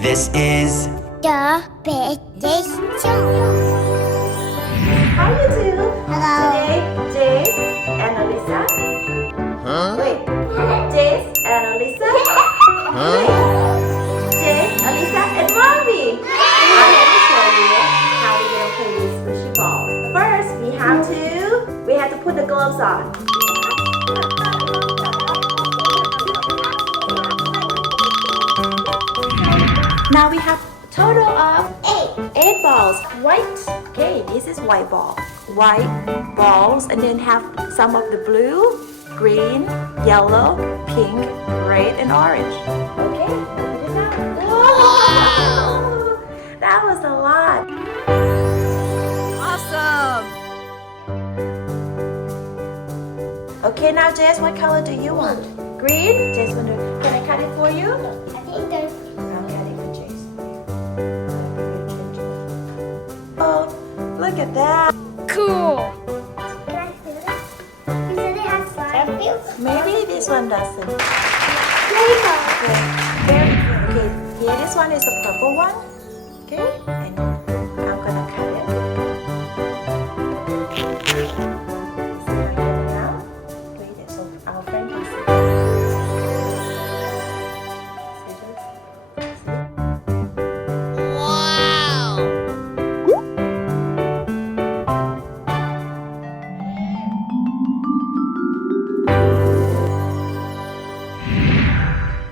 This is the Big Jace Show. How you do? Hello. Today, Jace and Alyssa. Wait. Jace and Alyssa. Wait. Jace, Alyssa, and Mommy. I'm going to show you how we're going to play with squishy ball. First, we have to put the gloves on. Now we have total of 8 balls. White. Okay, this is white ball. White balls, and then have some of the blue, green, yellow, pink, red, and orange. Okay, put it out. Whoa! That was a lot. Awesome! Okay, now Jess, what color do you want? Green? Jess, can I cut it for you? I think there's. I'll cut it for Jess. Oh, look at that. Cool! Can I feel it? You said it has slime. Maybe this one doesn't. There you go. Okay, very good. Okay, here, this one is a purple one. Okay, and I'm gonna cut it. See how I get it out? Wait, so our friend can see. Scissors. See? Wow!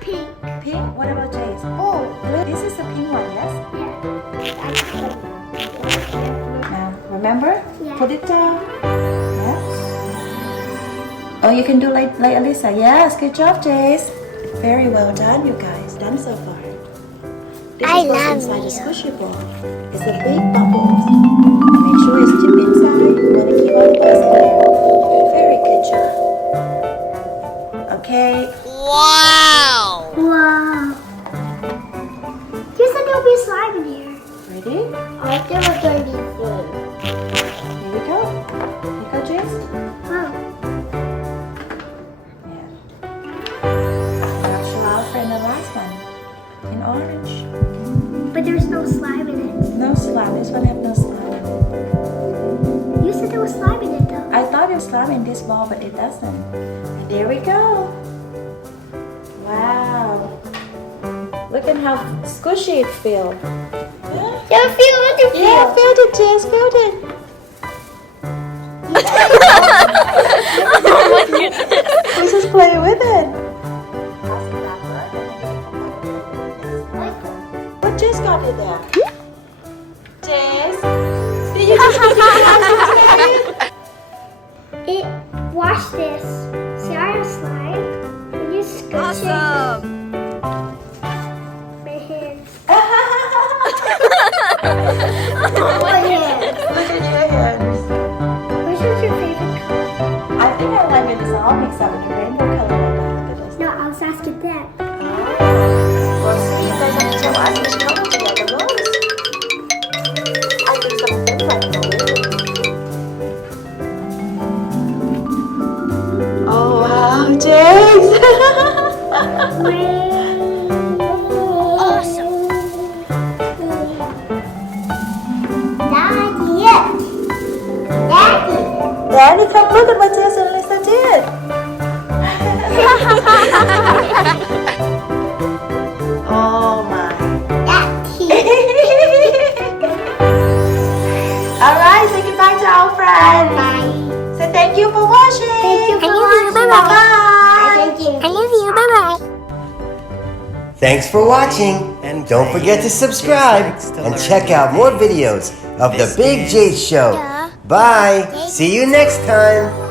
Pink. Pink? What about Jace? Oh. This is a pink one, yes? Yeah. Now, remember? Yeah. Put it down. Yes. Oh, you can do like Alyssa. Yes, good job, Jace. Very well done, you guys. Done so far. This I is what's love inside the you. squishy ball. It's a big bubbles. Make sure it's deep inside. You want to keep all the bubbles in there. Very good job. Okay. Wow! Wow. You said there'll be slime in here. Ready? I there was going to be food. Here we go. Here you go, Jace. Wow. Yeah. Now show our friend the last one. In orange. But there's no slime in it. No slime. This one have no slime. You said there was slime in it though. I thought it was slime in this ball, but it doesn't. And there we go. Wow. Look at how squishy it feels. Don't feel what you Yeah, felt it, Jess. Felt it. Let's just play with it. What Jess got it there? Jess? Did you just It wash this. See I have slime? When you scooch Awesome! my hands. Look My hands. at your hands. Which one's your favorite color? I think I like it. It's all mixed up with the rainbow color. Look at this. No, I was asking them. Well, see, you guys have to tell us which color you like the most. I think some of them like blue. Oh, wow, Jace! Awesome. Not yet. Daddy. Daddy, come look at what Jace and Alyssa did. Oh, my. Daddy. Alright, say goodbye to our friend. Bye. Say thank you for watching. Thank you for I love you. watching. Bye-bye. Bye. Thank you. I love you. Bye-bye. Thanks for watching, and don't forget to subscribe and check out more videos of the Big Jace Show. Bye. See you next time.